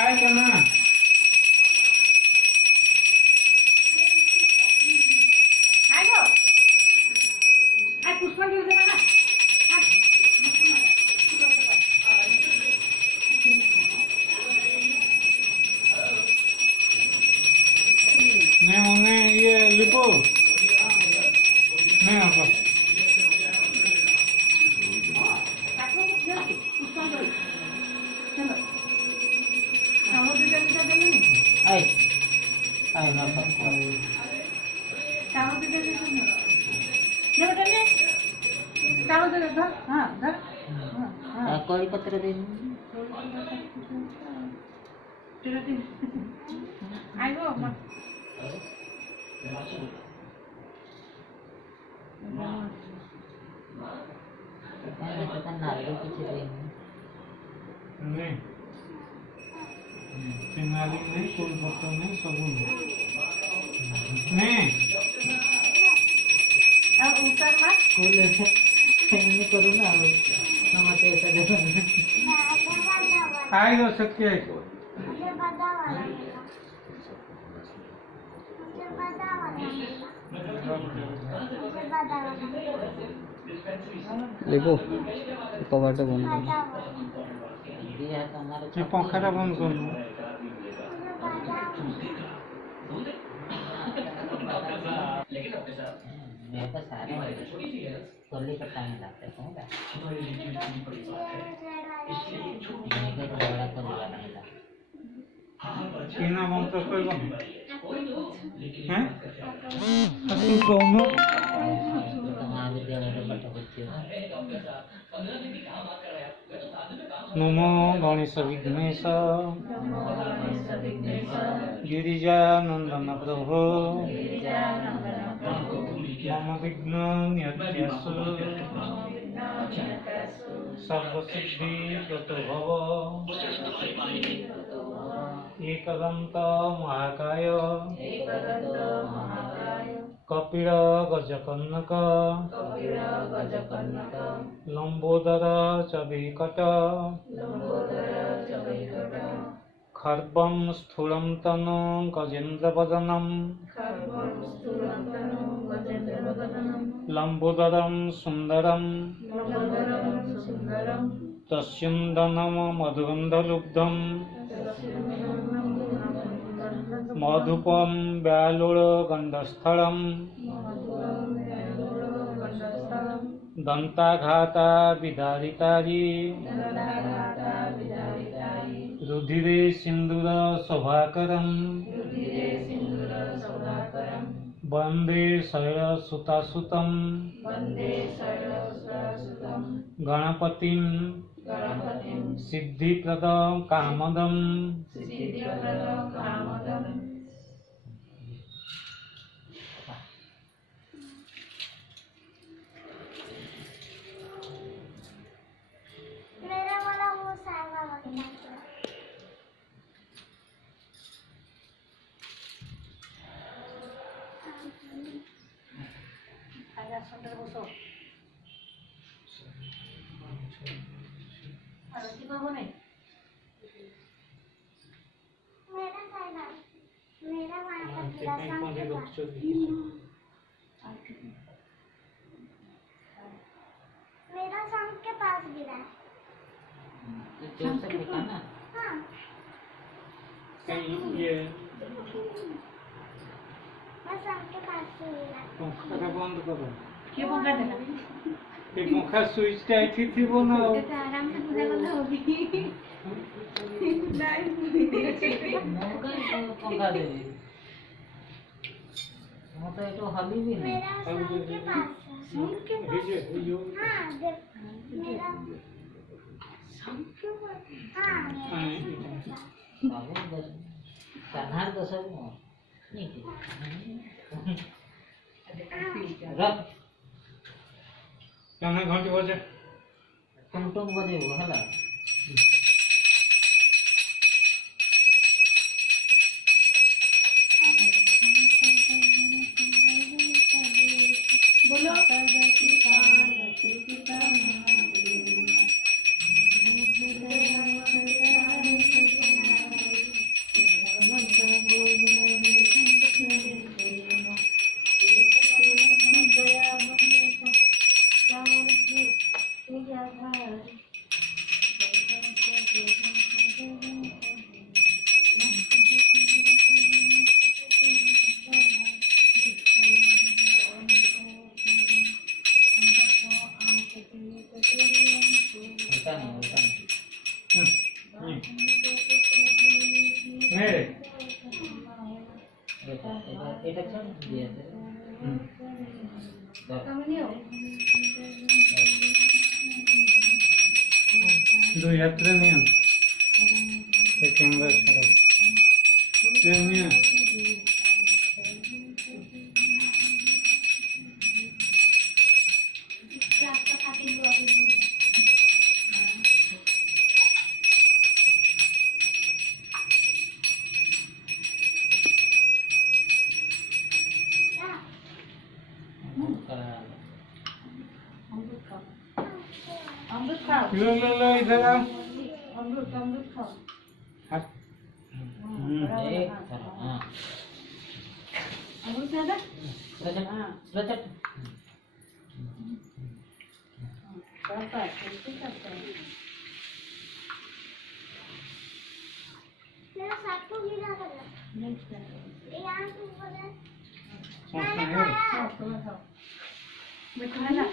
आएगा ना। आएगा आज पुष्पा की उधर ना नहीं उन्हें ये लिपो नहीं आपा आई आई ना कोई पत्र दिन नारियल किसी दिन नहीं फिनाली नहीं कोई पत्ता नहीं सबून नहीं अब ऊपर मत कोई नहीं करूँ ना नमस्ते ऐसा आएगा सत्य है लिपो कबाटा बंद कर दिया तो हमारे ये पंखा बंद कर दो मेरे पास सारे कोली का टाइम लगता है कौन सा मेरे को बड़ा कोली वाला मिला किना बंद कर कोई बंद हैं तू कौन हो तो महाविद्यालय में बैठा होती है नमो गणेश विघ्नेश गिरिजानंदन प्रभो मम विघ्न नियत्यसु सर्वसिद्धि प्रतो भव एकदन्त महाकाय कपिल गजकर्णक लंबोदर च विकट खर्वं स्थूलं तनु गजेन्द्रवदनं लंबोदरं सुंदरं तस्युन्दनं मधुगन्धलुब्धं मधुपं व्यालुळगण्डस्थलं दन्ताघाता विदारितारी रुधिरे सिन्दूर शोभाकरं वन्दे शैलसुतासुतं गणपतिं सिद्धिप्रदं कामदं मेरा वाला वो सारा वाला सुंदर बसो आरती करबो नहीं मेरा सारा मेरा वहाँ पर गिरा कहीं शाम कौन के लोग पास चल मेरा शाम के पास गिरा है जोर से फेंका ना हाँ कहीं ये मैं शाम के पास से गिरा पंखा बंद करो क्यों पंखा देना ये पंखा स्विच टाइट ही थी वो ना तो आराम से पूजा करना होगी मौका तो पंखा दे वो तो ये तो हबी भी नहीं मेरा शाम के पास है शाम के भेजे यो हाँ देख मेरा शाम के पास हाँ मेरा शाम के पास बाबू दस कन्हार दस नहीं रख क्या घंटे बजे टुम बजे वो है ना बोलो मेरे এটা চাল দিয়ে আছে दो यात्रा नहीं है एक अंदर छड़ा नहीं है রাস্তা কাটি দেওয়া হয়েছিল অমৃত খাও लो इधर आओ অমৃত খাও हाथ অমৃত দাদা रचट বাবা ঠিক আছে मेरा साथ को गिरा कर নেক্সট ये यहाँ से ऊपर है सांस नहीं है খাও তোমার খাও মিঠা না